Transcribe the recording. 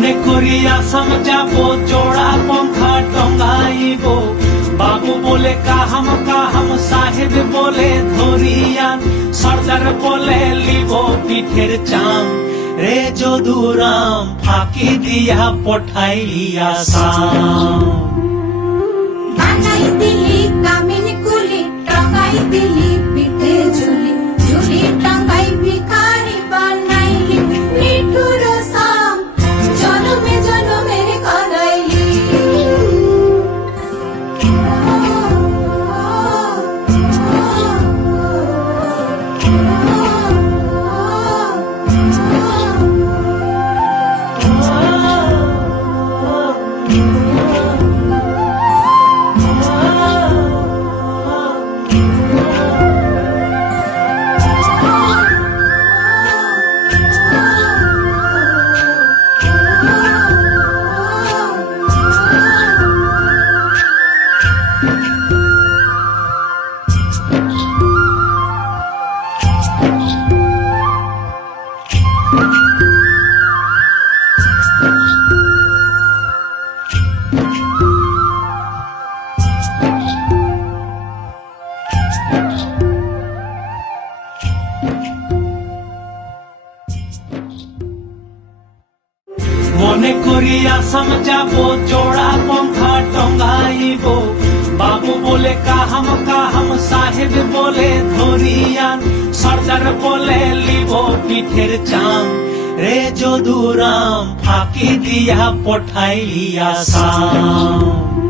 মনে করি আসাম যাব জোড়া পঙ্খা টঙ্গাইব বাবু বলে কাহাম কাহাম সাহেব বলে ধরিয়ান সর্দার বলে লিব পিঠের চাম রে যদুরাম ফাঁকি দিয়া পঠাইলি আসাম বানাই দিলি কামিন কুলি টাকাই দিলি পিঠে ঝুলি ঝুলি টাঙ্গাই ভিখারি বানাইলি নিঠুর সাম জনমে জনমে কাদাইলি মনে করি আসাম যাব জোড়া পঙ্খা টঙ্গাইব বাবু বলে কাহাম কাহাম সাহেব বলে ধরিয়ান সর্দার বলে লিব পিঠের চাম রে যদুরাম ফাঁকি দিয়া পঠাইলি আসাম